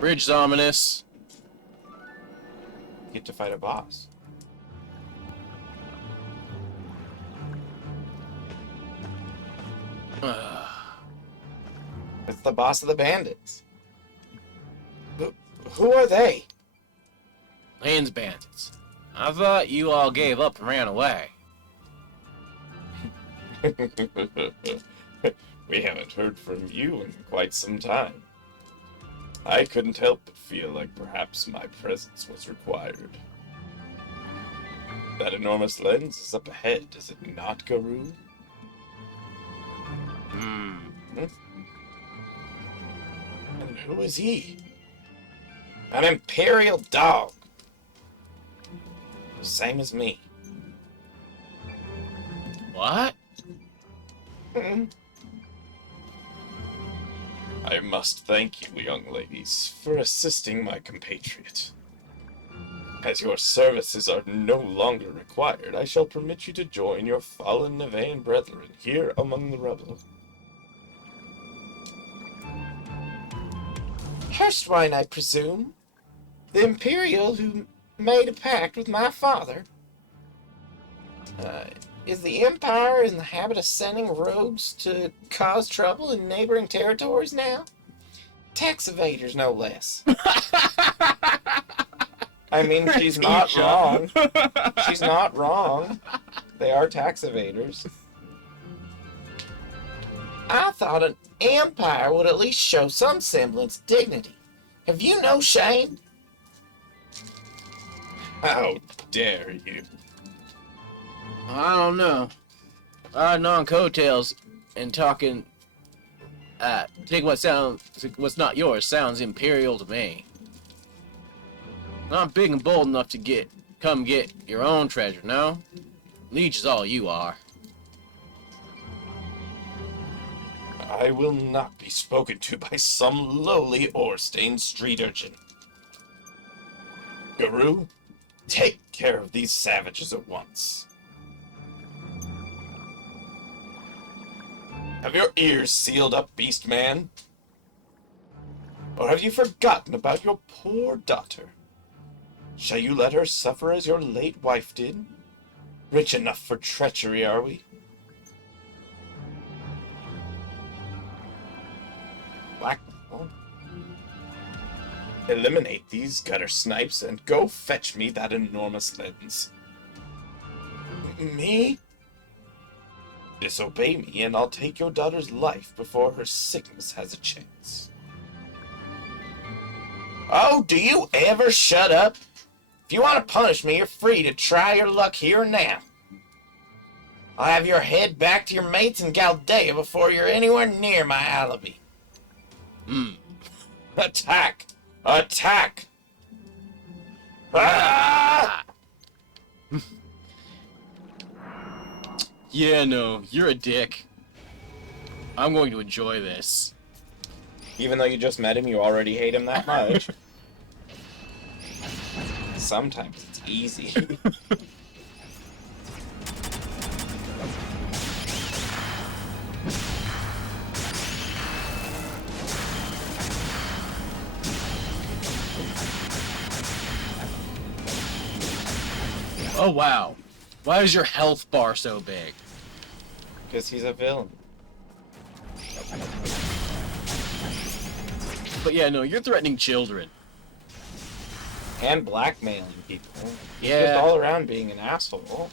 Bridge's ominous. Get to fight a boss. It's the boss of the bandits. Who are they? Lane's bandits. I thought you all gave up and ran away. We haven't heard from you in quite some time. I couldn't help but feel like perhaps my presence was required. That enormous lens is up ahead, is it not, Garou? Hmm. And who is he? An Imperial dog. Same as me. What? I must thank you, young ladies, for assisting my compatriot. As your services are no longer required, I shall permit you to join your fallen Nevain brethren here among the rebel. Hurstwine, I presume? The Imperial who made a pact with my father? Is the Empire in the habit of sending rogues to cause trouble in neighboring territories now? Tax evaders, no less. I mean, she's not wrong. She's not wrong. They are tax evaders. I thought an empire would at least show some semblance of dignity. Have you no shame? How dare you? I don't know. Riding on coattails and talking, take what's not yours sounds imperial to me. Not big and bold enough to come get your own treasure, no? Leech is all you are. I will not be spoken to by some lowly ore-stained street urchin. Garou, take care of these savages at once. Have your ears sealed up, beast man? Or have you forgotten about your poor daughter? Shall you let her suffer as your late wife did? Rich enough for treachery, are we? Black. Eliminate these gutter snipes and go fetch me that enormous lens. Me? Disobey me and I'll take your daughter's life before her sickness has a chance. Oh, do you ever shut up? If you want to punish me, you're free to try your luck here and now. I'll have your head back to your mates in Galdea before you're anywhere near my alibi. Attack! Attack! Ah! Yeah, no, you're a dick. I'm going to enjoy this. Even though you just met him, you already hate him that much. Sometimes it's easy. Oh, wow. Why is your health bar so big? Because he's a villain. But yeah, no, you're threatening children. And blackmailing people. He's Yeah. just all around being an asshole.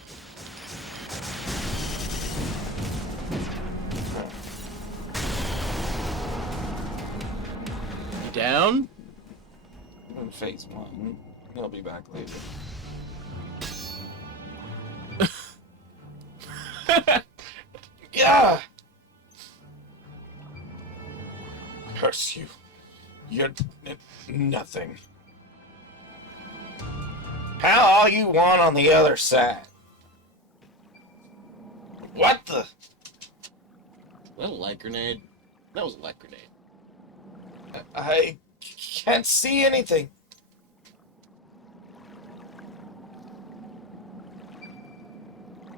You down? In phase 1. He'll be back later. Yeah! Curse you. You're nothing. How all you want on the other side? What the? Was that a light grenade? That was a light grenade. I can't see anything.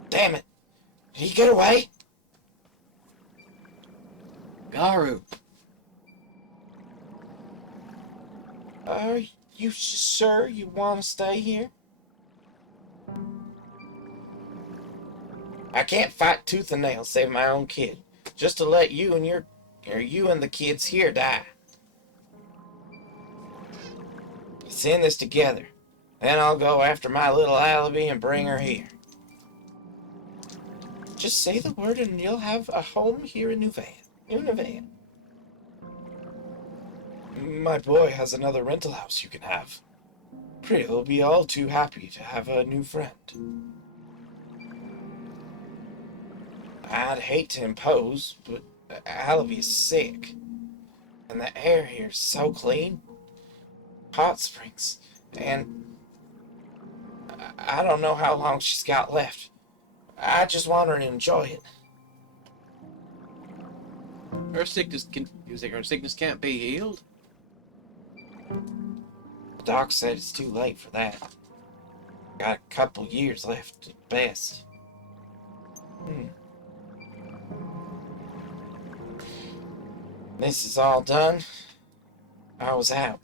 Damn it. Did he get away? Garu. Are you sure you want to stay here? I can't fight tooth and nail save my own kid, just to let you and the kids here die. Let's end this together. Then I'll go after my little Alibi and bring her here. Just say the word and you'll have a home here in New Nevan. My boy has another rental house you can have. Priya will be all too happy to have a new friend. I'd hate to impose, but Alibi is sick. And the air here's so clean. Hot springs. And I don't know how long she's got left. I just want her to enjoy it. Her sickness can't be healed? The doc said it's too late for that. Got a couple years left at best. This is all done. I was out.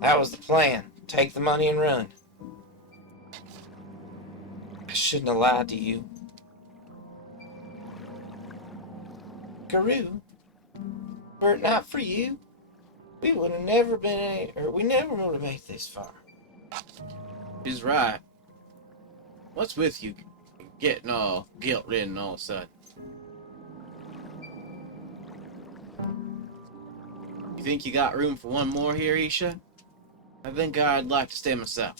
That was the plan. Take the money and run. I shouldn't have lied to you. Guru, were it not for you, we would have never we never would have made this far. She's right. What's with you getting all guilt-ridden all of a sudden? You think you got room for one more here, Isha? I think I'd like to stay myself.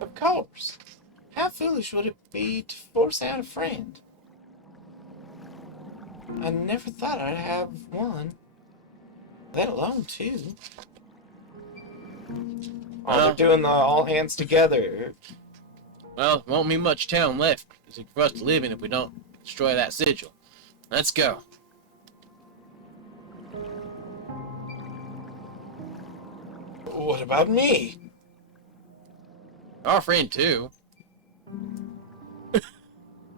Of course. How foolish would it be to force out a friend? I never thought I'd have one, let alone two. Oh, they're doing the all hands together. Well, won't be much town left for us to live in if we don't destroy that sigil. Let's go. What about me? Our friend, too.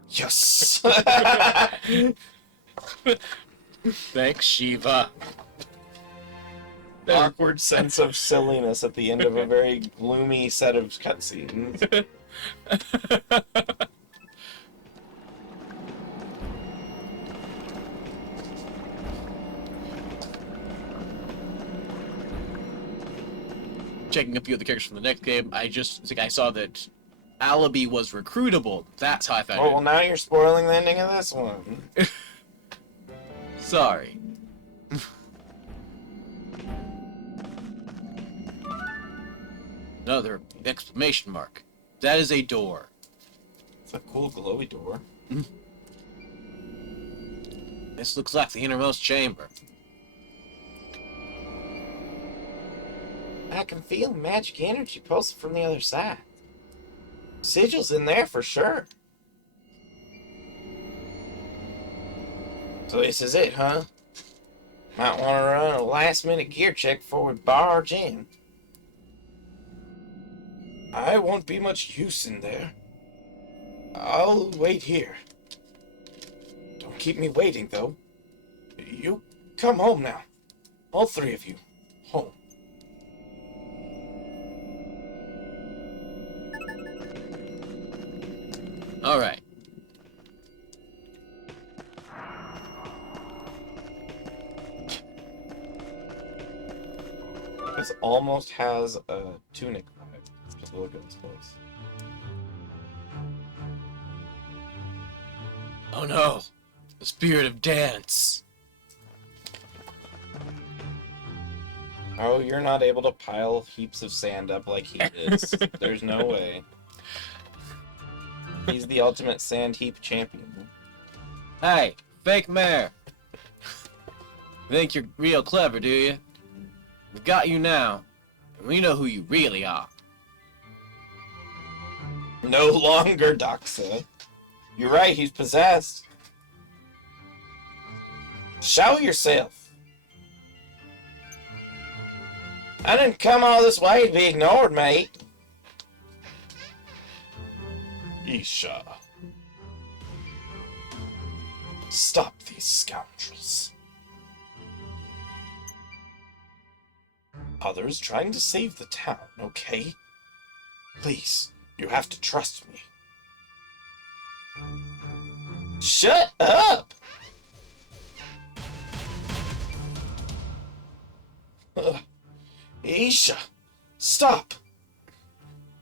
Yes! Thanks, Shiva. Awkward sense of silliness at the end of a very gloomy set of cutscenes. Checking a few of the characters from the next game, I saw that Alibi was recruitable. That's how I found Oh, it. well, now you're spoiling the ending of this one. Sorry. Another exclamation mark. That is a door. It's a cool glowy door. This looks like the innermost chamber. I can feel magic energy pulsing from the other side. Sigil's in there for sure. So this is it, huh? Might want to run a last-minute gear check before we barge in. I won't be much use in there. I'll wait here. Don't keep me waiting, though. You come home now. All three of you. Home. Alright. This almost has a tunic vibe. Just look at this place. Oh no! The spirit of dance! Oh, you're not able to pile heaps of sand up like he is. There's no way. He's the ultimate sand heap champion. Hey, fake mayor! Think you're real clever, do you? We've got you now, and we know who you really are. No longer, Doxa. You're right, he's possessed. Show yourself. I didn't come all this way to be ignored, mate. Isha. Stop these scoundrels. others trying to save the town, okay? Please, you have to trust me. Shut up! Aisha, stop!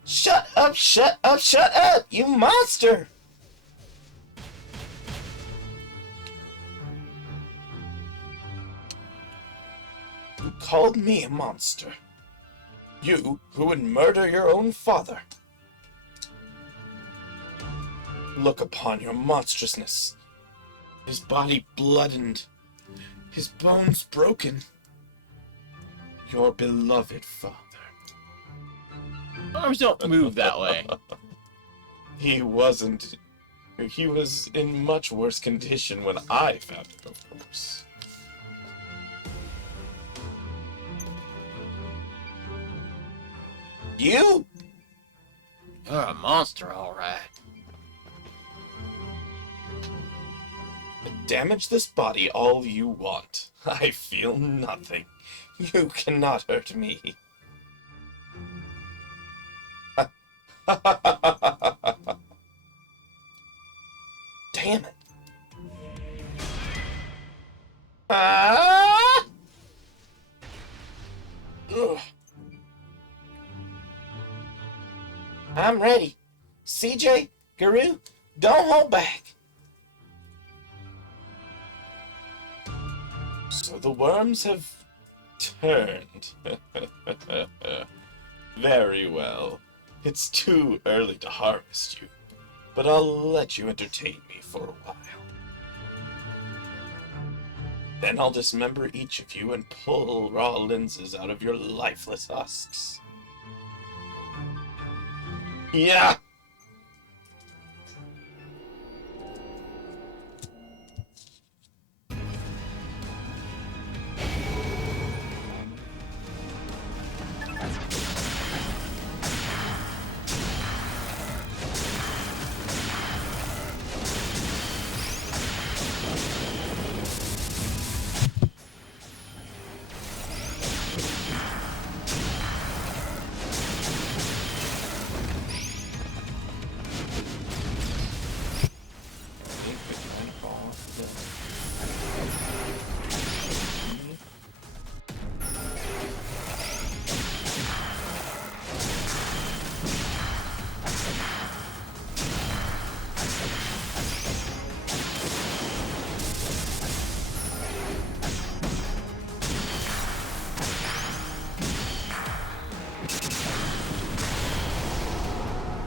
Shut up, shut up, shut up, you monster! You called me a monster. You, who would murder your own father. Look upon your monstrousness. His body blooded, his bones broken. Your beloved father. Arms don't move that way. He wasn't. He was in much worse condition when I found him, of course. You? You're a monster, all right. Damage this body all you want. I feel nothing. You cannot hurt me. Damn it. Ah! Ugh. I'm ready. CJ, Guru, don't hold back. So the worms have turned. Very well. It's too early to harvest you, but I'll let you entertain me for a while. Then I'll dismember each of you and pull raw lenses out of your lifeless husks. Yeah!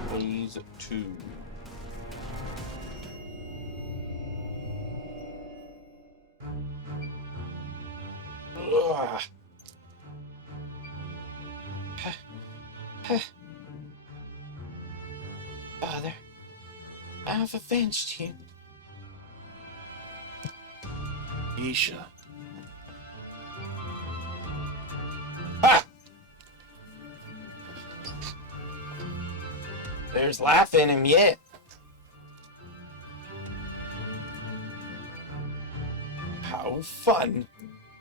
Phase 2. Ugh. Father, I have avenged you. Isha. Ha! There's life in him yet. How fun.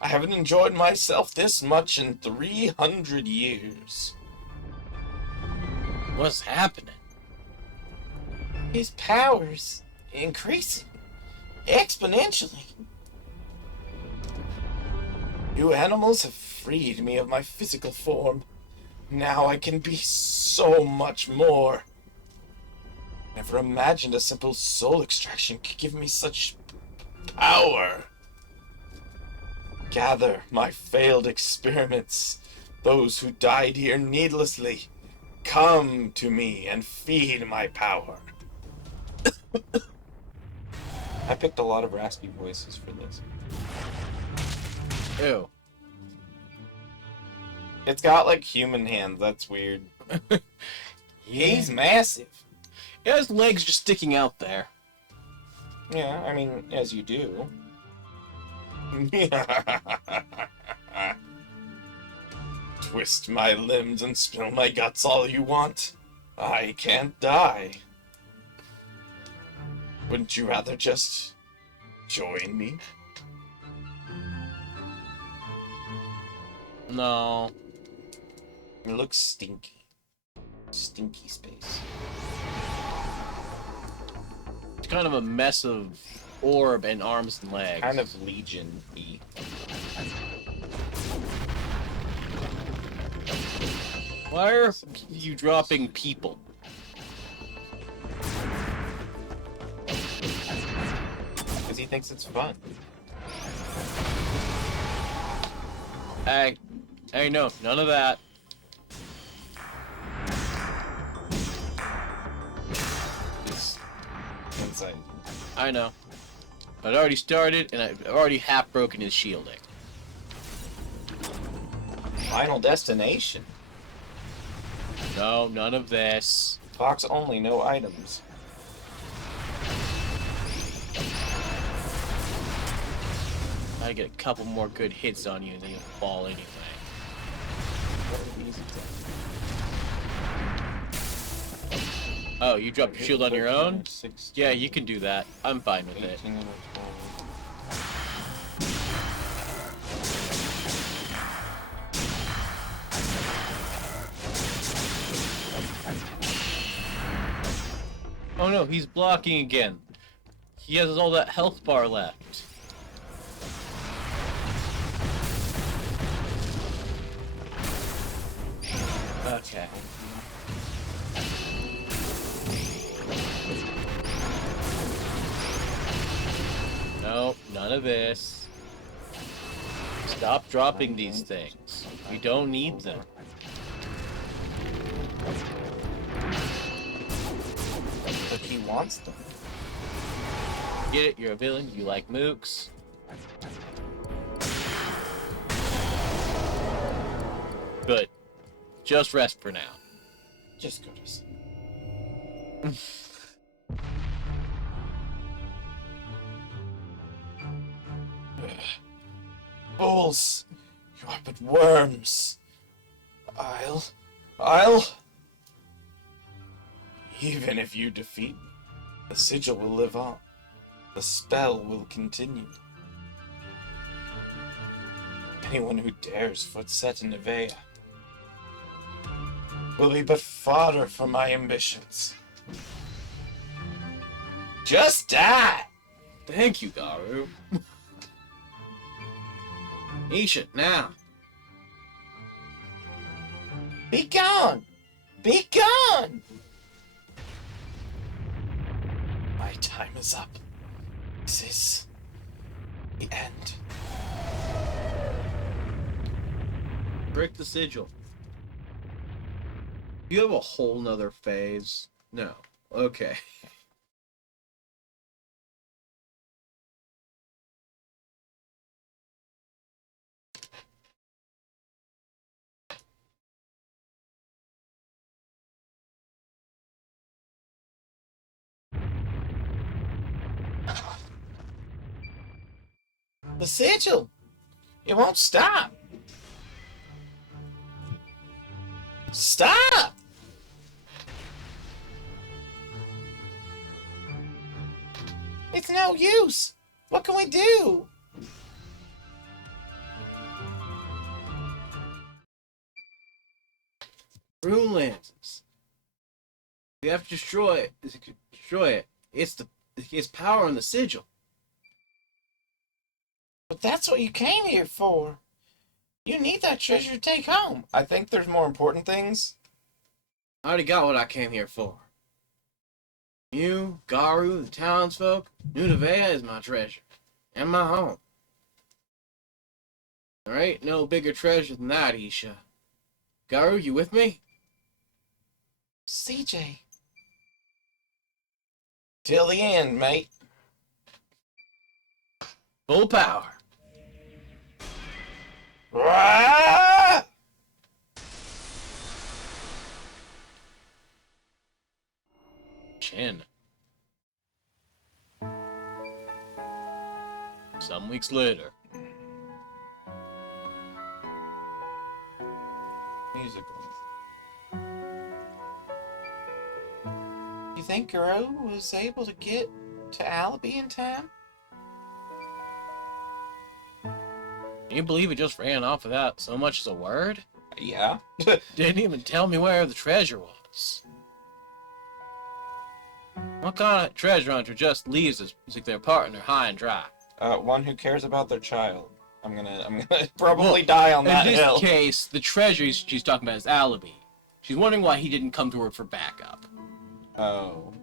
I haven't enjoyed myself this much in 300 years. What's happening? His powers increasing exponentially. You animals have freed me of my physical form. Now I can be so much more. Never imagined a simple soul extraction could give me such power. Gather my failed experiments, those who died here needlessly. Come to me and feed my power. I picked a lot of raspy voices for this. Ew. It's got like human hands, that's weird. He's massive. Yeah, his legs just sticking out there. Yeah, I mean, as you do. Twist my limbs and spill my guts all you want. I can't die. Wouldn't you rather just join me? No. It looks stinky. Stinky space. It's kind of a mess of orb and arms and legs. Kind of Legion-y. Why are you dropping people? Because he thinks it's fun. Hey, no, none of that. It's inside. I know. I'd already started, and I've already half broken his shielding. Final destination. No, none of this. Fox only, no items. I get a couple more good hits on you, and then you'll fall anyway. Oh, you dropped your shield on your own? Yeah, you can do that. I'm fine with it. Oh no, he's blocking again. He has all that health bar left. Okay. No, none of this. Stop dropping these things. We don't need them. But he wants them. Get it? You're a villain. You like mooks. Good. Just rest for now. Just go to sleep. Bulls! You are but worms! I'll... Even if you defeat me, the sigil will live on. The spell will continue. Anyone who dares footset in Nevaeh will be but fodder for my ambitions. Just die! Thank you, Garu. Isha, now. Be gone! Be gone! My time is up. This is the end. Break the sigil. You have a whole nother phase? No. Okay. The sigil! It won't stop! Stop! It's no use! What can we do? Rune lances. You have to destroy it. Destroy it. It's power on the sigil. But that's what you came here for. You need that treasure to take home. I think there's more important things. I already got what I came here for. You, Garu, the townsfolk, New Nevaeh is my treasure. And my home. There ain't no bigger treasure than that, Isha. Garu, you with me? CJ. Till the end, mate. Full power. Ah! Chin. Some weeks later. Musical. You think Garo was able to get to Alibi in time? Can you believe it just ran off without so much as a word? Yeah. Didn't even tell me where the treasure was. What kind of treasure hunter just leaves their partner high and dry? One who cares about their child. I'm gonna probably die on that hill. In this case, the treasure she's talking about is Alibi. She's wondering why he didn't come to her for backup. Oh.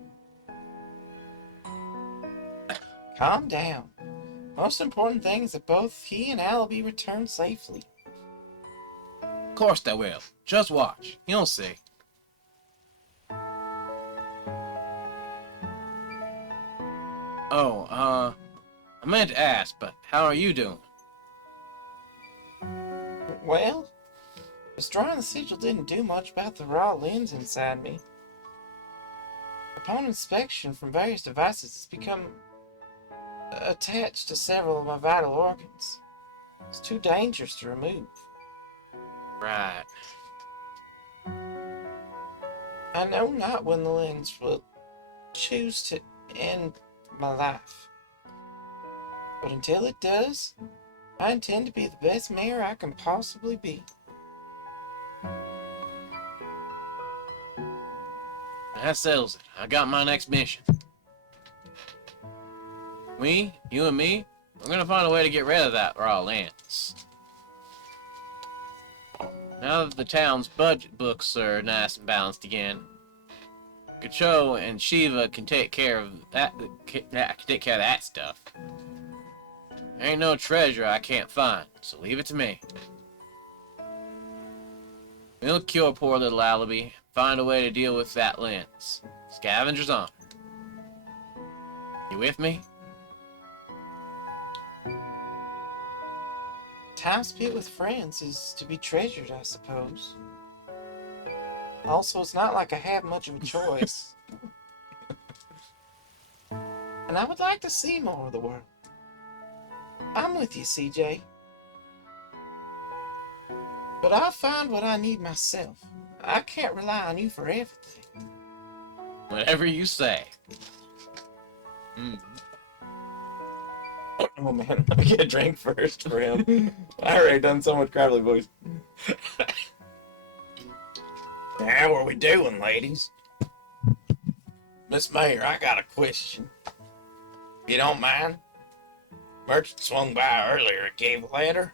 Calm down. Most important thing is that both he and Alibi return safely. Of course they will. Just watch. You'll see. Oh, I meant to ask, but how are you doing? Well, destroying the sigil didn't do much about the raw limbs inside me. Upon inspection from various devices, it's become attached to several of my vital organs. It's too dangerous to remove. Right. I know not when the lens will choose to end my life. But until it does, I intend to be the best mayor I can possibly be. That settles it. I got my next mission. You and me, we're gonna find a way to get rid of that raw lens. Now that the town's budget books are nice and balanced again, Gacho and Shiva can take care of that. Stuff. There ain't no treasure I can't find, so leave it to me. We'll cure poor little Alibi, find a way to deal with that lens. Scavengers on. You with me? Time spent with friends is to be treasured, I suppose. Also, it's not like I have much of a choice. And I would like to see more of the world. I'm with you, CJ. But I'll find what I need myself. I can't rely on you for everything. Whatever you say. Oh man, let me get a drink first for him. I already done so much gravelly voice. How are we doing, ladies? Miss Mayor, I got a question. If you don't mind? Merchant swung by earlier and gave a letter.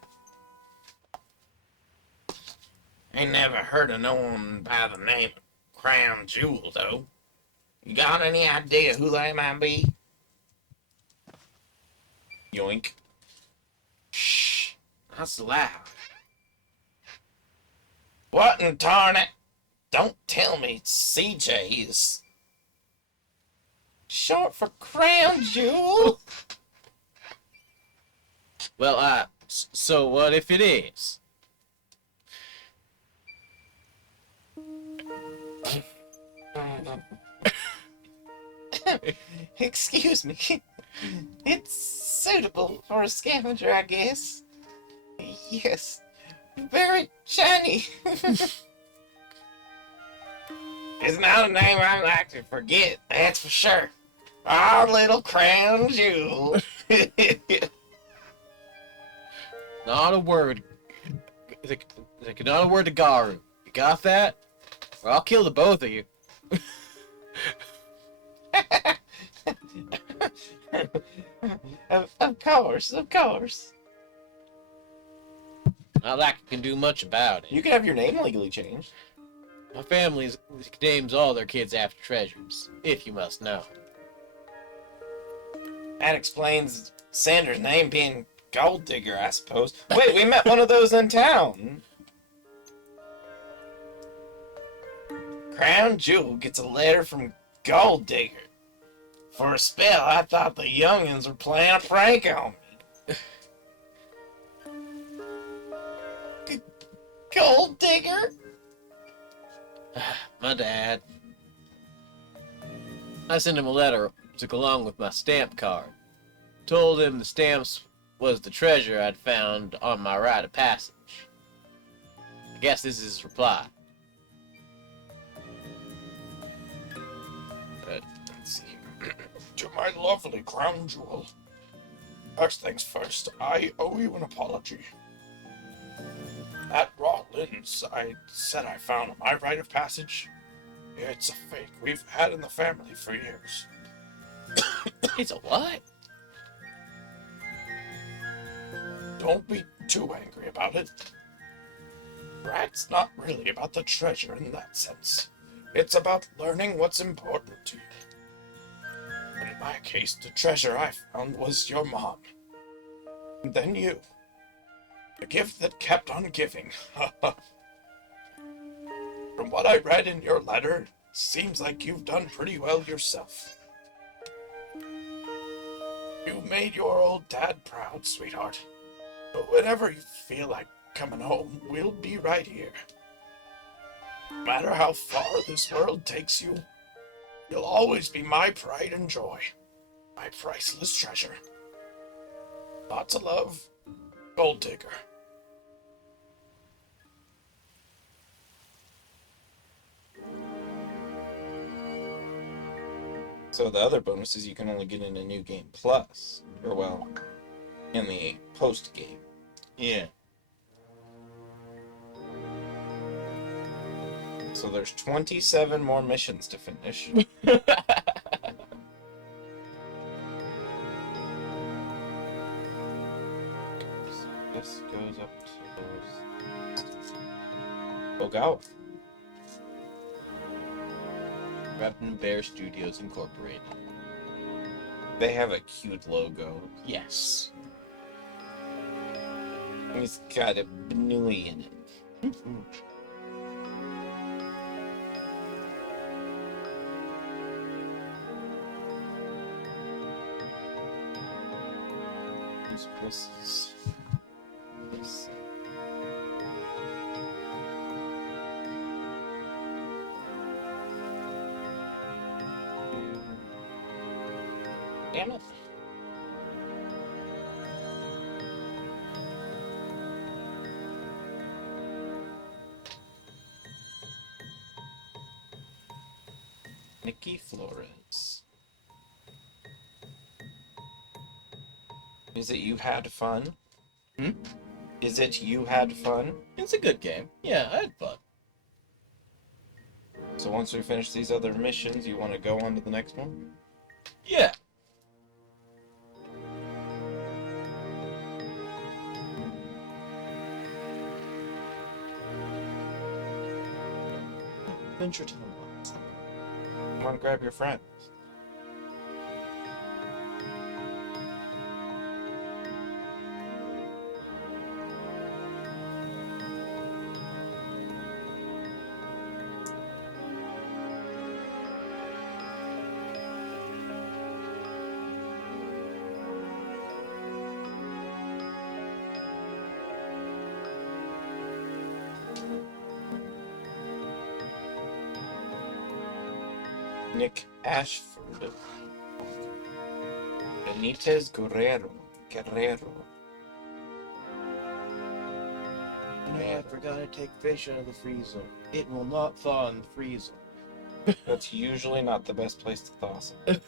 Ain't never heard of no one by the name of Crown Jewel, though. You got any idea who they might be? Yoink. Shh. That's loud. What in tarn it? Don't tell me CJ is short for Crown Jewel? Well, so what if it is? Excuse me. It's suitable for a scavenger, I guess. Yes. Very shiny. It's not a name I'd like to forget, that's for sure. Our little Crown Jewel. Not a word. Not a word to Garu. You got that? Or I'll kill the both of you. Of course, of course. Not like I can do much about it. You can have your name legally changed. My family names all their kids after treasures, if you must know. That explains Sanders' name being Gold Digger, I suppose. Wait, we met one of those in town. Crown Jewel gets a letter from Gold Digger. For a spell, I thought the youngins were playing a prank on me. Gold Digger? My dad. I sent him a letter to go along with my stamp card. Told him the stamps was the treasure I'd found on my rite of passage. I guess this is his reply. Let's see. To my lovely Crown Jewel. First things first, I owe you an apology. That raw ruins I said I found on my rite of passage? It's a fake we've had in the family for years. It's a what? Don't be too angry about it. Brag's not really about the treasure in that sense. It's about learning what's important to you. In my case, the treasure I found was your mom. And then you. A gift that kept on giving. From what I read in your letter, seems like you've done pretty well yourself. You made your old dad proud, sweetheart. But whenever you feel like coming home, we'll be right here. No matter how far this world takes you, you'll always be my pride and joy. My priceless treasure. Lots of love, Gold Digger. So the other bonuses you can only get in a New Game Plus. Or, well, in the post-game. Yeah. So there's 27 more missions to finish. This goes up to... Oh, go. Rapid Bear Studios Incorporated. They have a cute logo. Yes. He's got a Bnui in it. This is... This. Damn it. Nikki Flores. Is it you had fun? Hmm? Is it you had fun? It's a good game. Yeah, I had fun. So once we finish these other missions, you want to go on to the next one? Yeah. Venture to the Woods. Come on, grab your friends. Nick Ashford. Benitez Guerrero. I forgot to take fish out of the freezer. It will not thaw in the freezer. That's usually not the best place to thaw something.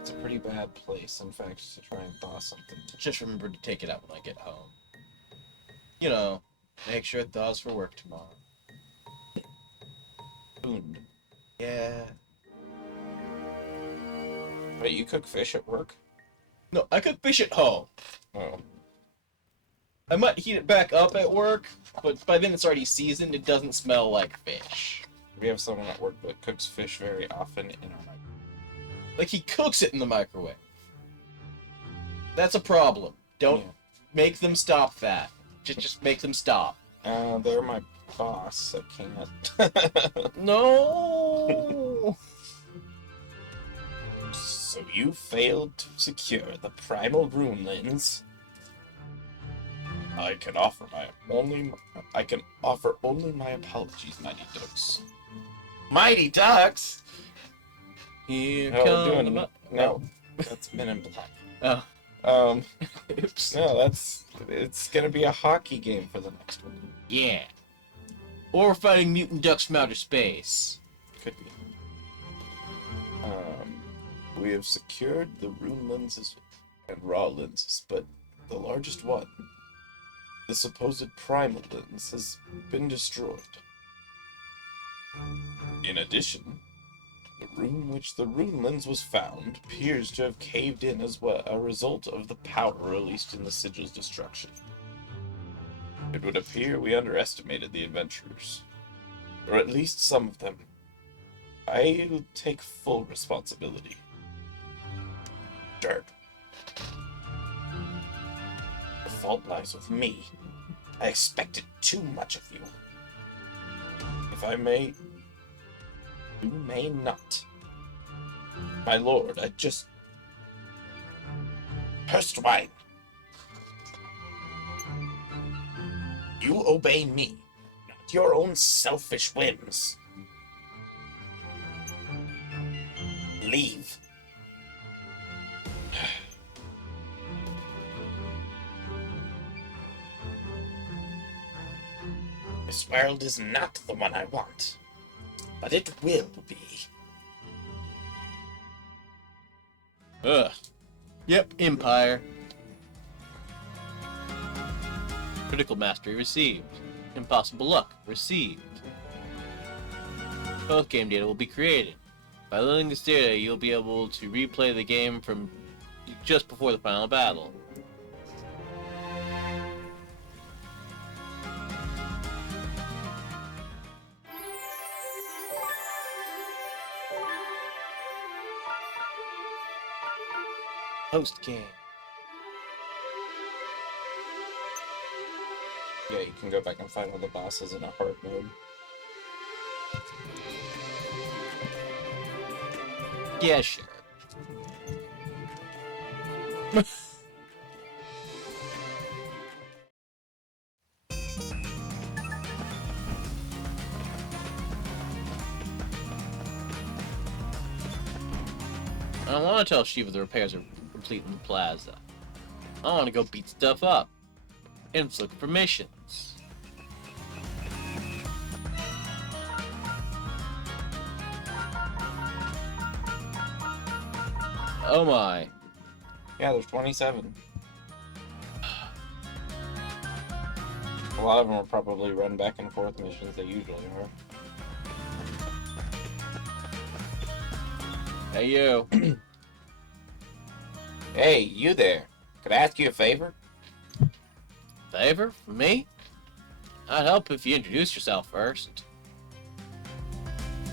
It's a pretty bad place, in fact, to try and thaw something. Just remember to take it out when I get home. You know, make sure it thaws for work tomorrow. Food. Yeah. Wait, you cook fish at work? No, I cook fish at home. Oh. I might heat it back up at work, but by then it's already seasoned. It doesn't smell like fish. We have someone at work that cooks fish very often in our night. Like, he cooks it in the microwave. That's a problem. Don't make them stop that. Just make them stop. They're my boss. I can't. No! So you failed to secure the primal room lens. I can offer only my apologies, Mighty Ducks. Mighty Ducks? Here No, come we're doing the no. That's Men in Black. Oh. Oops. No, it's gonna be a hockey game for the next one. Yeah. Or we're fighting mutant ducks from outer space. Could be. We have secured the room lenses and raw lenses, but the largest one, the supposed primal lens has been destroyed. In addition, the room in which the rune lens was found appears to have caved in as well, a result of the power released in the sigil's destruction. It would appear we underestimated the adventurers, or at least some of them. I'll take full responsibility. Dirt. The fault lies with me. I expected too much of you. If I may, you may not. My lord, I just... Hurstwine! You obey me, not your own selfish whims. Leave. This world is not the one I want, but it will be. Ugh. Yep, Empire. Critical Mastery received. Impossible Luck received. Both game data will be created. By loading this data, you'll be able to replay the game from just before the final battle. Host game. Yeah, you can go back and fight all the bosses in a hard mode. Yeah, sure. I don't want to tell Shiva the repairs are complete in the plaza. I want to go beat stuff up. And it's looking for missions. Oh my. Yeah, there's 27. A lot of them are probably run back and forth missions they usually are. Hey you. Hey, you there. Could I ask you a favor? Favor? From me? I'd help if you introduce yourself first.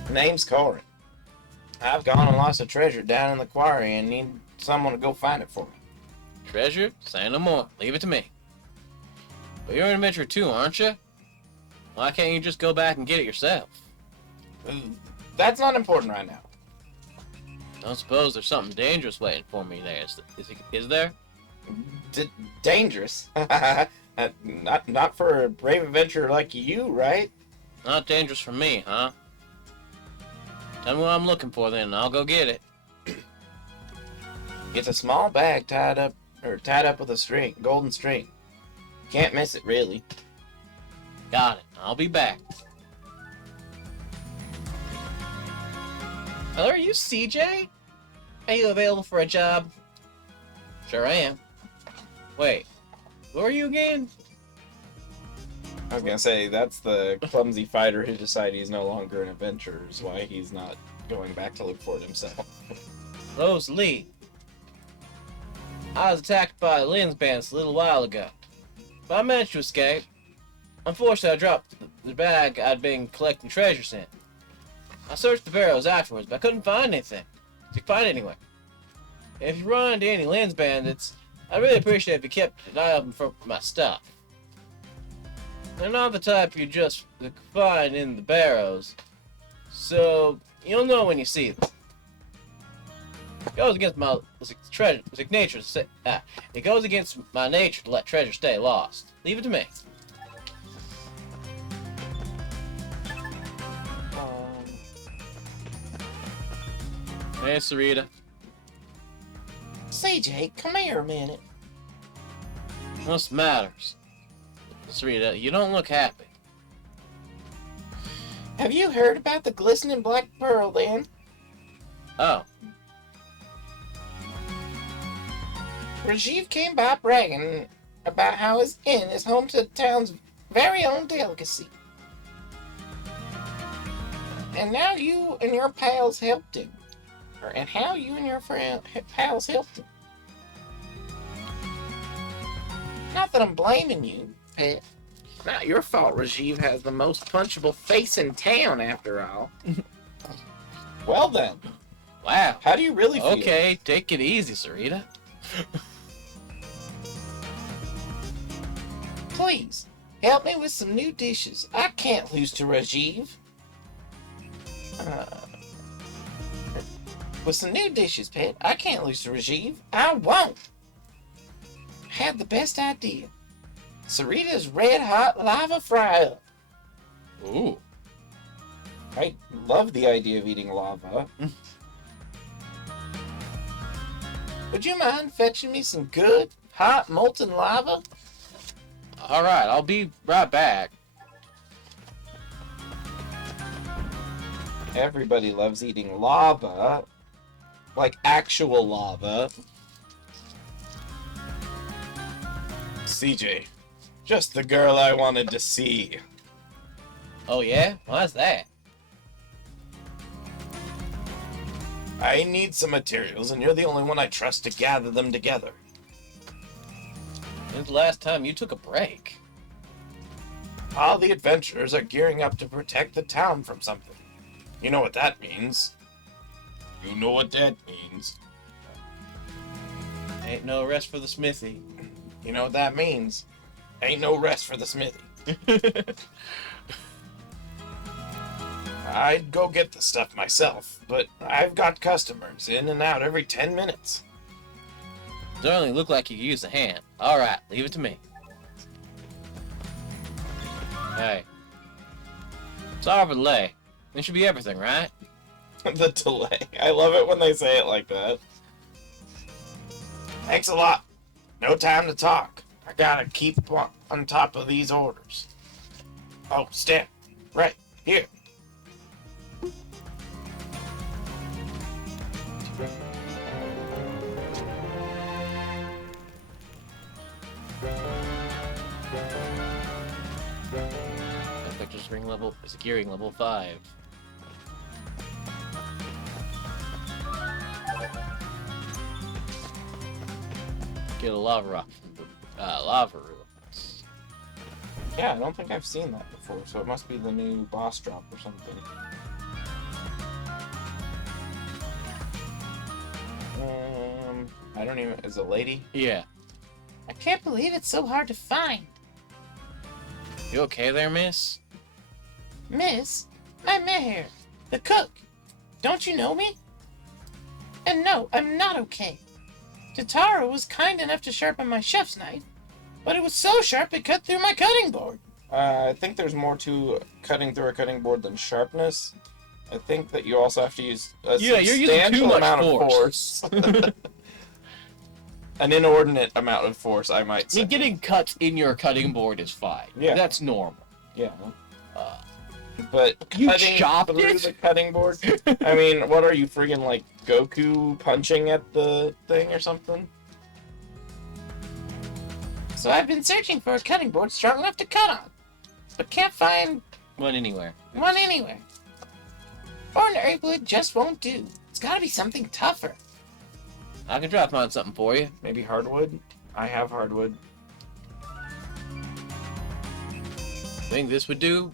Name's Corin. I've gone and lost a treasure down in the quarry and need someone to go find it for me. Treasure? Say no more. Leave it to me. But you're an adventurer too, aren't you? Why can't you just go back and get it yourself? That's not important right now. Don't suppose there's something dangerous waiting for me there, is there? Dangerous? Not for a brave adventurer like you, right? Not dangerous for me, huh? Tell me what I'm looking for then, and I'll go get it. It's a small bag tied up with a string, golden string. Can't miss it, really. Got it. I'll be back. Hello, are you CJ? Are you available for a job? Sure I am. Wait, who are you again? I was gonna say, that's the clumsy fighter who decided he's no longer an adventurer, is why he's not going back to look for it himself. Lowe's Lee. I was attacked by Lynn's bands a little while ago, but I managed to escape. Unfortunately, I dropped the bag I'd been collecting treasures in. I searched the barrels afterwards, but I couldn't find anything. Did you find it anywhere? If you run into any Lynn's bandits, I'd really appreciate if you kept an eye open for my stuff. They're not the type you just find in the barrows, so you'll know when you see them. It goes against my nature. It goes against my nature to let treasure stay lost. Leave it to me. Hey, Sarita. CJ, come here a minute. What's matters? Sarita, you don't look happy. Have you heard about the glistening black pearl, then? Oh. Rajiv came by bragging about how his inn is home to the town's very own delicacy. And now you and your pals helped him. And how you and your pals helped him. Not that I'm blaming you, Pet. Not your fault Rajiv has the most punchable face in town, after all. Well then, Wow. how do you really feel? Okay, take it easy, Sarita. Please, help me with some new dishes. I can't lose to Rajiv. With some new dishes, Pet. I can't lose to Rajiv. I won't. I had the best idea. Sarita's red hot lava fry-up. Ooh. I love the idea of eating lava. Would you mind fetching me some good, hot, molten lava? Alright, I'll be right back. Everybody loves eating lava. Like actual lava. CJ, just the girl I wanted to see. Oh yeah? Why's that? I need some materials, and you're the only one I trust to gather them together. When's the last time you took a break? All the adventurers are gearing up to protect the town from something. You know what that means. You know what that means. Ain't no rest for the smithy. You know what that means. Ain't no rest for the smithy. I'd go get the stuff myself, but I've got customers in and out every 10 minutes. Certainly look like you could use a hand. Alright, leave it to me. Hey. Sorry for the delay. This should be everything, right? The delay. I love it when they say it like that. Thanks a lot. No time to talk. I gotta keep on top of these orders. Oh, Stan. Right. Here. Vector's ring level is gearing level 5. Get a lava rock from the lava ruins. Yeah, I don't think I've seen that before, so it must be the new boss drop or something. I don't even... Is it lady? Yeah. I can't believe it's so hard to find. You okay there, miss? Miss, I'm Meher, the cook. Don't you know me? And no, I'm not okay. Tatara was kind enough to sharpen my chef's knife, but it was so sharp it cut through my cutting board. I think there's more to cutting through a cutting board than sharpness. I think that you also have to use a Yeah, you're using too much amount force. of force. An inordinate amount of force, I might I say. mean, getting cuts in your cutting board is fine. Yeah. That's normal. Yeah. Uh, But You cutting chopped through it? the cutting board? I mean, what are you, friggin' like Goku punching at the thing or something? So I've been searching for a cutting board strong enough to cut on, but can't find One anywhere. one anywhere. Ordinary wood just won't do. It's gotta be something tougher. I can try to find something for you. Maybe hardwood? I have hardwood. Think this would do,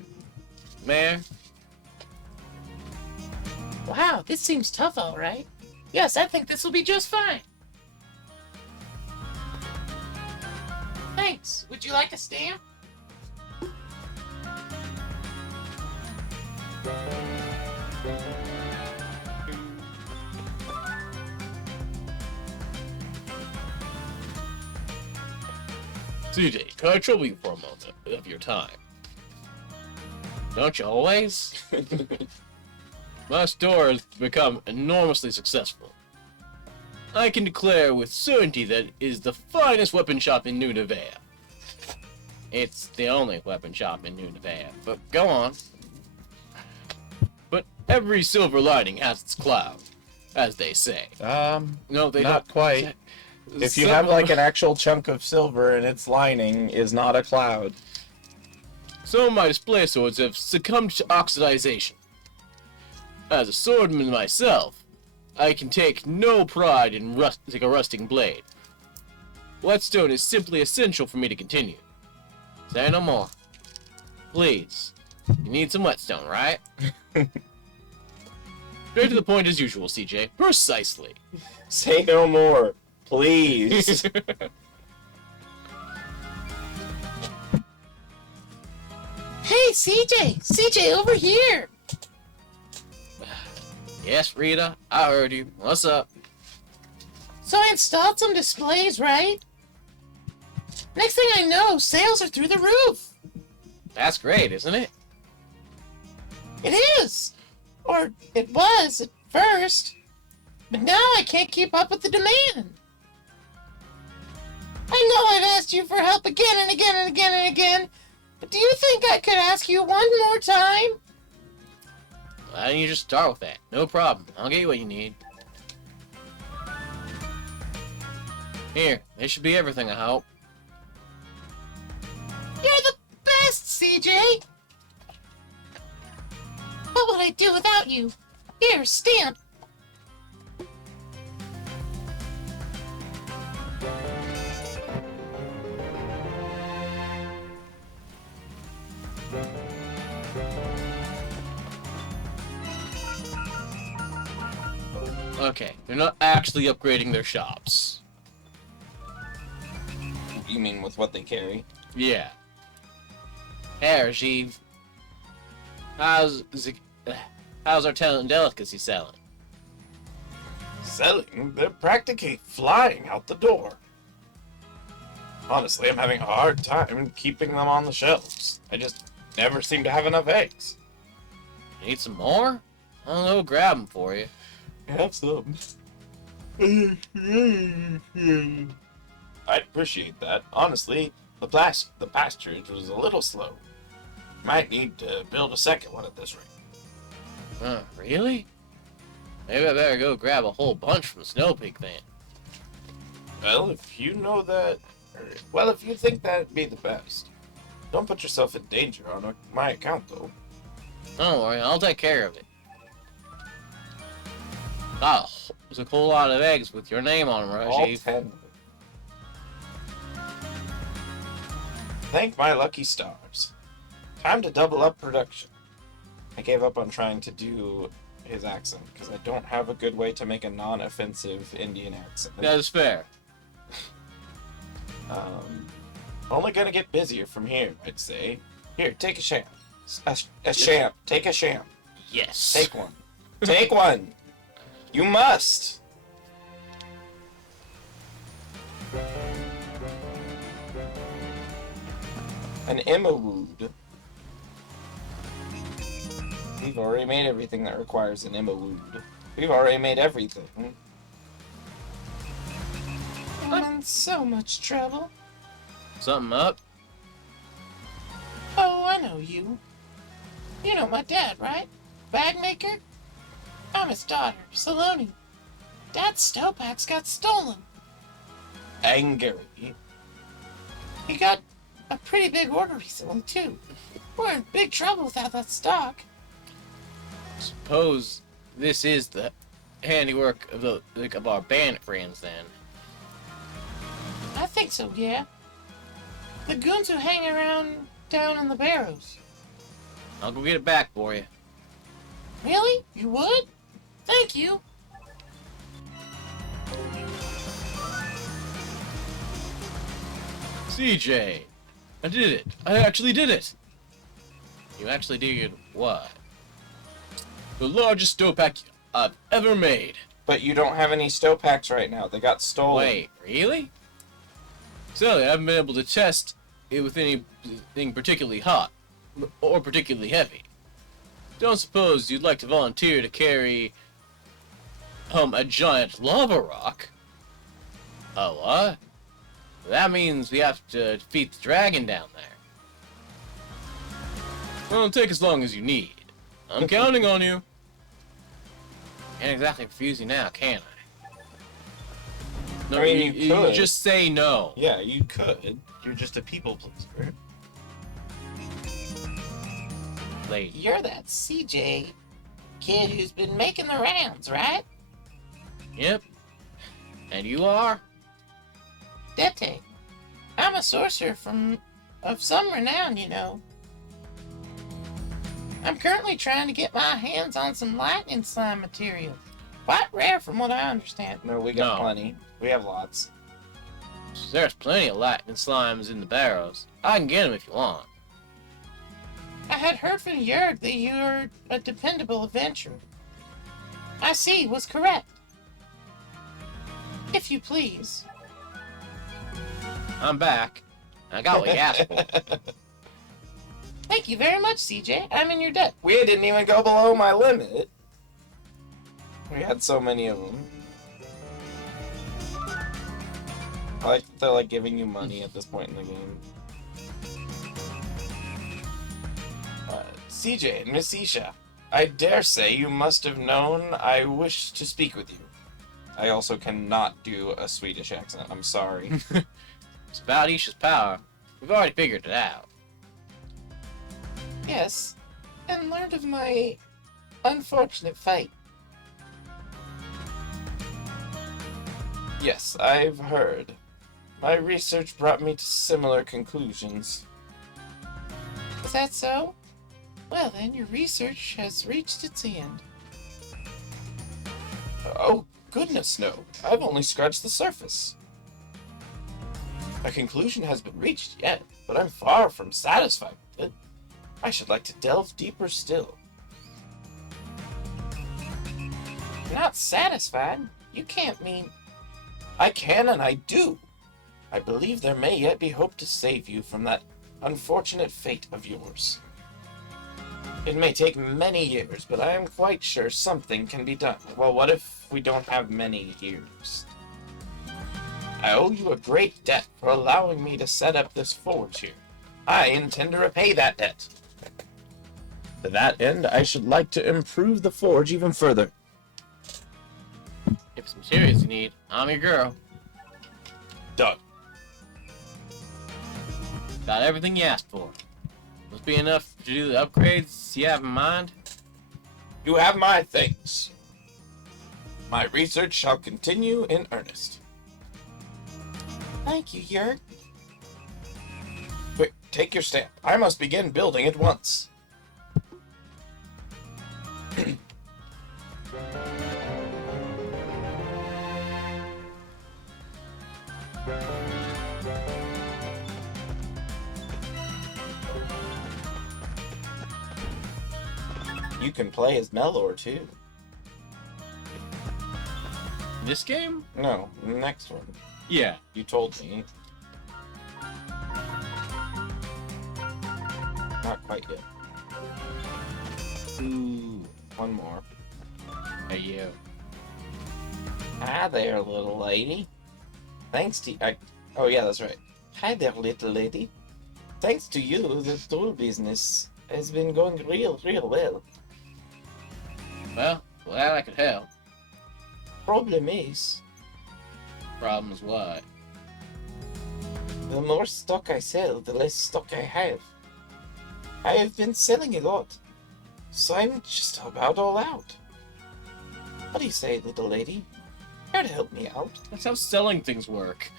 Mayor? Wow, this seems tough, all right. Yes, I think this will be just fine. Thanks. Would you like a stamp? CJ, can I trouble you for a moment of your time? Don't you always? My store has become enormously successful. I can declare with certainty that it is the finest weapon shop in New Nevaeh. It's the only weapon shop in New Nevaeh, but go on. But every silver lining has its cloud, as they say. No, No, they not don't. quite. If you have like an actual chunk of silver and its lining is not a cloud. Some of my display swords have succumbed to oxidization. As a swordman myself, I can take no pride in a rusting blade. Whetstone is simply essential for me to continue. Say no more. Please. You need some whetstone, right? Straight to the point as usual, CJ. Precisely. Say no more, please. Hey, CJ! CJ, over here! Yes, Rita, I heard you. What's up? So I installed some displays, right? Next thing I know, sales are through the roof. That's great, isn't it? It is! Or it was at first. But now I can't keep up with the demand. I know I've asked you for help again and again and again and again, but do you think I could ask you one more time? Why don't you just start with that? No problem. I'll get you what you need. Here, this should be everything, I hope. You're the best, CJ! What would I do without you? Here, stamp. Okay, they're not actually upgrading their shops. You mean with what they carry? Yeah. Hey, Rajiv. How's our talent delicacy selling? Selling? They're practically flying out the door. Honestly, I'm having a hard time keeping them on the shelves. I just never seem to have enough eggs. Need some more? I'll go grab them for you. Have some. I'd appreciate that. Honestly, the pasturage was a little slow. Might need to build a second one at this rate. Really? Maybe I better go grab a whole bunch from Snow Peak then. Well, if you know that... Well, if you think that'd be the best. Don't put yourself in danger on my account, though. Don't worry, I'll take care of it. Oh, there's a whole lot of eggs with your name on them, All Rajiv. 10 of them. Thank my lucky stars. Time to double up production. I gave up on trying to do his accent because I don't have a good way to make a non-offensive Indian accent. That is fair. Only gonna get busier from here, I'd say. Here, take a sham. A sham. Take a sham. Yes. Take one. Take one. You must. An Immawood. We've already made everything that requires an Immawood. We've already made everything. I'm in so much trouble. Something up? Oh, I know you. You know my dad, right? Bag maker? I'm his daughter, Saloni. Dad's snowpacks got stolen. Angry. He got a pretty big order recently, too. We're in big trouble without that stock. Suppose this is the handiwork of our bandit friends, then. I think so, yeah. The goons who hang around down in the barrows. I'll go get it back for you. Really? You would? Thank you. CJ! I did it! I actually did it! You actually did what? The largest snowpack I've ever made. But you don't have any snowpacks right now. They got stolen. Wait, really? So, I haven't been able to test it with anything particularly hot, or particularly heavy. Don't suppose you'd like to volunteer to carry, a giant lava rock? A what? That means we have to defeat the dragon down there. Well, it'll take as long as you need. I'm counting on you. Can't exactly refuse you now, can I? No, I mean, you could. just say no. Yeah, you could. You're just a people pleaser. Lady. You're that CJ kid who's been making the rounds, right? Yep. And you are? Dete. I'm a sorcerer of some renown, you know. I'm currently trying to get my hands on some lightning slime material. Quite rare from what I understand. No, we got No. plenty. We have lots. There's plenty of lightning slimes in the barrows. I can get them if you want. I had heard from Jörg that you're a dependable adventurer. I see, was correct. If you please. I'm back. I got what you asked for. Thank you very much, CJ. I'm in your debt. We didn't even go below my limit. We had so many of them. I like that they're like giving you money at this point in the game. CJ and Miss Isha, I dare say you must have known I wish to speak with you. I also cannot do a Swedish accent. I'm sorry. It's about Isha's power. We've already figured it out. Yes, and learned of my unfortunate fate. Yes, I've heard. My research brought me to similar conclusions. Is that so? Well then, your research has reached its end. Oh, goodness no. I've only scratched the surface. A conclusion has been reached yet, but I'm far from satisfied with it. I should like to delve deeper still. Not satisfied? You can't mean... I can and I do. I believe there may yet be hope to save you from that unfortunate fate of yours. It may take many years, but I am quite sure something can be done. Well, what if we don't have many years? I owe you a great debt for allowing me to set up this forge here. I intend to repay that debt. To that end, I should like to improve the forge even further. If it's materials you need, I'm your girl. Done. Got everything you asked for. Must be enough to do the upgrades you have in mind. You have my thanks. My research shall continue in earnest. Thank you, Jörg. Quick, take your stamp. I must begin building at once. You can play as Melor too. This game? No, the next one. Yeah. You told me. Not quite yet. Ooh. One more. Hey, you. Hi there, little lady. Thanks to oh yeah, that's right. Hi there, little lady. Thanks to you, the tool business has been going real well. Well, glad I could help. Problem is, Problem is what? the more stock I sell, the less stock I have. I have been selling a lot, so I'm just about all out. What do you say, little lady? Care to help me out? That's how selling things work.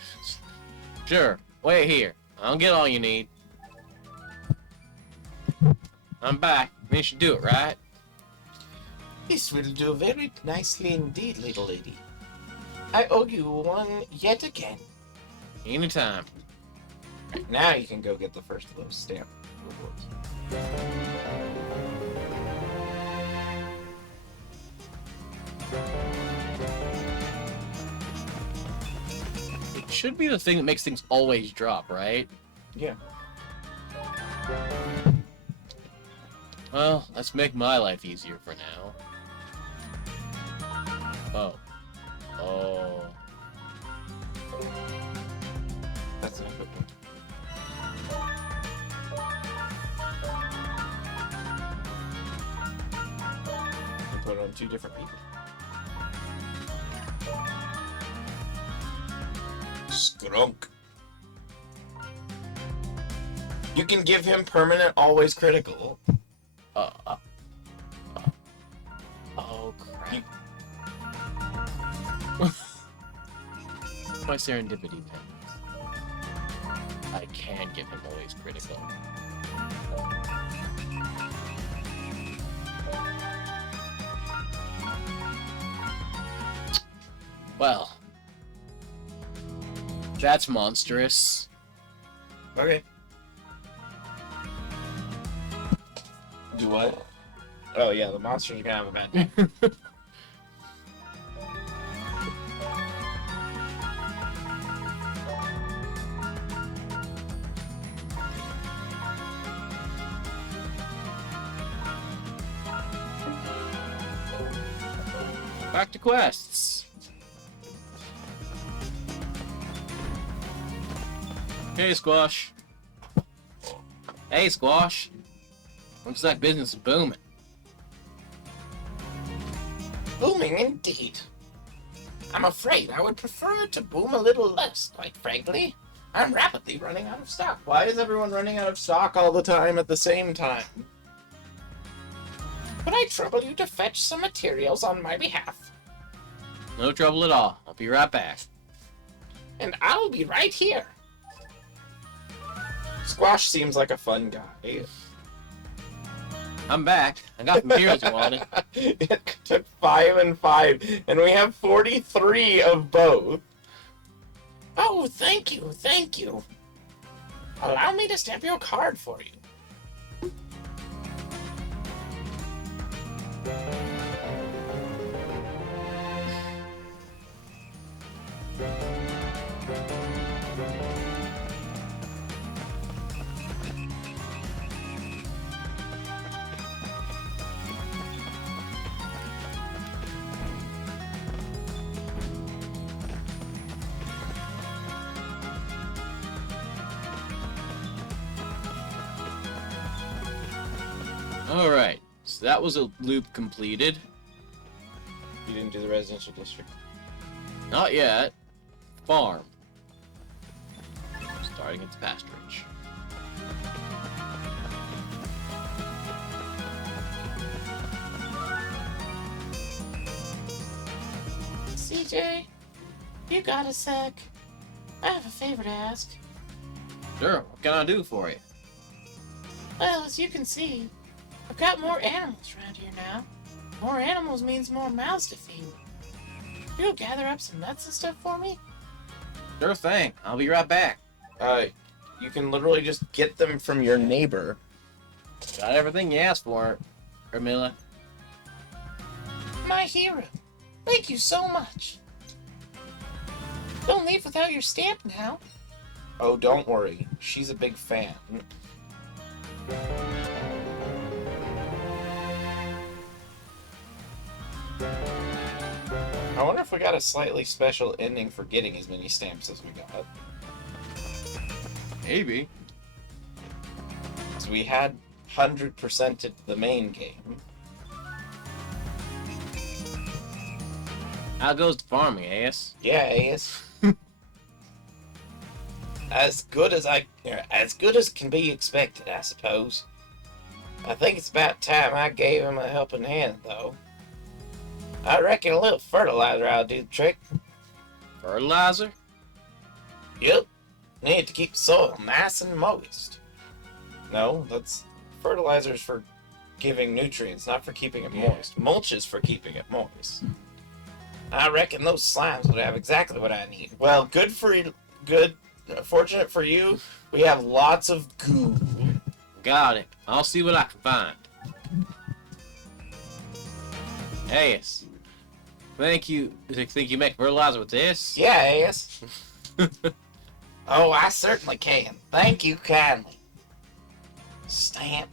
Sure. Wait here. I'll get all you need. I'm back. We should do it, right? This will do very nicely indeed, little lady. I owe you one yet again. Anytime. Right, now you can go get the first of those stamp rewards. It should be the thing that makes things always drop, right? Yeah. Well, let's make my life easier for now. Oh. Oh. That's not a good one. You put it on two different people. Skrunk. You can give him permanent, always critical. Oh crap. My serendipity pennies. I can give him always critical. Well, that's monstrous. Okay. Do what? Oh yeah, the monsters are gonna have a bad. Back to quests. Hey, Squash. Hey, Squash. Looks like business is booming. Booming indeed. I'm afraid I would prefer it to boom a little less, quite frankly. I'm rapidly running out of stock. Why is everyone running out of stock all the time at the same time? Would I trouble you to fetch some materials on my behalf? No trouble at all. I'll be right back. And I'll be right here. Squash seems like a fun guy. I'm back. I got the materials you wanted. It took 5 and 5, and we have 43 of both. Oh, thank you, thank you. Allow me to stamp your card for you. Alright, so that was a loop completed. You didn't do the residential district. Not yet. Farm. Starting at the pasturage. CJ, you got a sec? I have a favor to ask. Sure, what can I do for you? Well, as you can see, I've got more animals around here now. More animals means more mouths to feed. You'll gather up some nuts and stuff for me? Sure thing. I'll be right back. You can literally just get them from your neighbor. Got everything you asked for, Ermila. My hero. Thank you so much. Don't leave without your stamp now. Oh, don't worry. She's a big fan. I wonder if we got a slightly special ending for getting as many stamps as we got. Maybe. So we had 100%ed the main game. How goes the farming, Ace? Yeah, Ace. As good as can be expected, I suppose. I think it's about time I gave him a helping hand, though. I reckon a little fertilizer ought to do the trick. Fertilizer? Yep. Need to keep the soil nice and moist. No, that's fertilizer's for giving nutrients, not for keeping it moist. Mulch is for keeping it moist. I reckon those slimes would have exactly what I need. Well, fortunate for you, we have lots of goo. Got it. I'll see what I can find. Ace. Think you make fertilizer with this? Yeah, Ace. Oh, I certainly can. Thank you kindly. Stamp.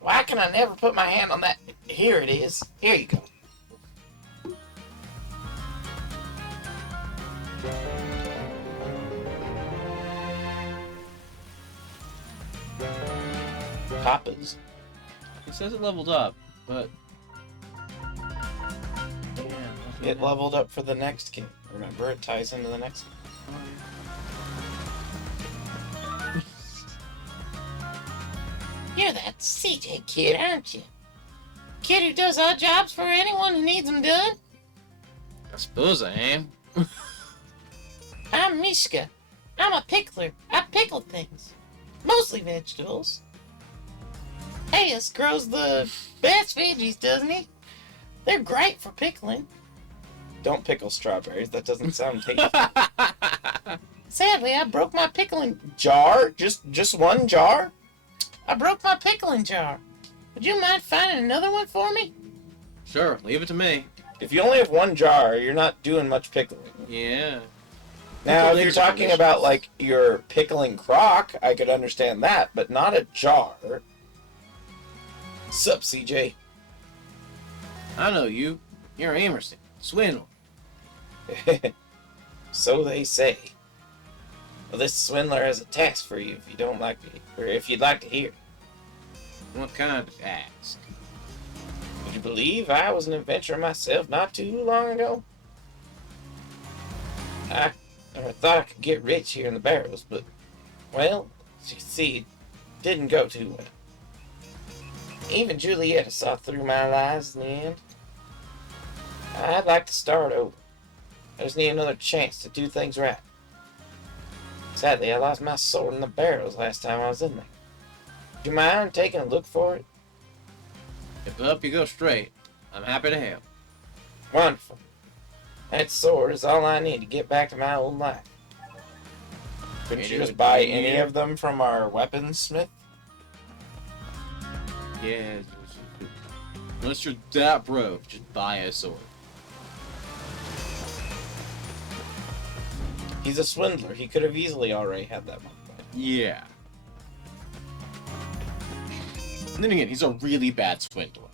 Why can I never put my hand on that? Here it is. Here you go. Coppers. It says it leveled up, but... It leveled up for the next game. Remember, it ties into the next game. You're that CJ kid, aren't you? Kid who does odd jobs for anyone who needs them done? I suppose I am. I'm Mishka. I'm a pickler. I pickle things. Mostly vegetables. Hayes grows the best veggies, doesn't he? They're great for pickling. Don't pickle strawberries. That doesn't sound tasty. Sadly, I broke my pickling... Jar? Just one jar? I broke my pickling jar. Would you mind finding another one for me? Sure, leave it to me. If you only have one jar, you're not doing much pickling. Yeah. Now, if Pickle you're eggs are talking delicious. about, like, your pickling crock, I could understand that, but not a jar. Sup, CJ? I know you. You're Emerson. Swindle. So they say. Well, this swindler has a task for you if you don't like it, or if you'd like to hear. What kind of ask? Would you believe I was an adventurer myself not too long ago? I thought I could get rich here in the barrels, but, well, you see, it didn't go too well. Even Julietta saw through my lies in the end. I'd like to start over. I just need another chance to do things right. Sadly, I lost my sword in the barrels last time I was in there. Do you mind taking a look for it? If up you go straight, I'm happy to help. Wonderful. That sword is all I need to get back to my old life. Couldn't It you just would buy be- any of them from our weaponsmith? Yeah. Unless you're that broke, just buy a sword. He's a swindler. He could have easily already had that money. Yeah. And then again, he's a really bad swindler.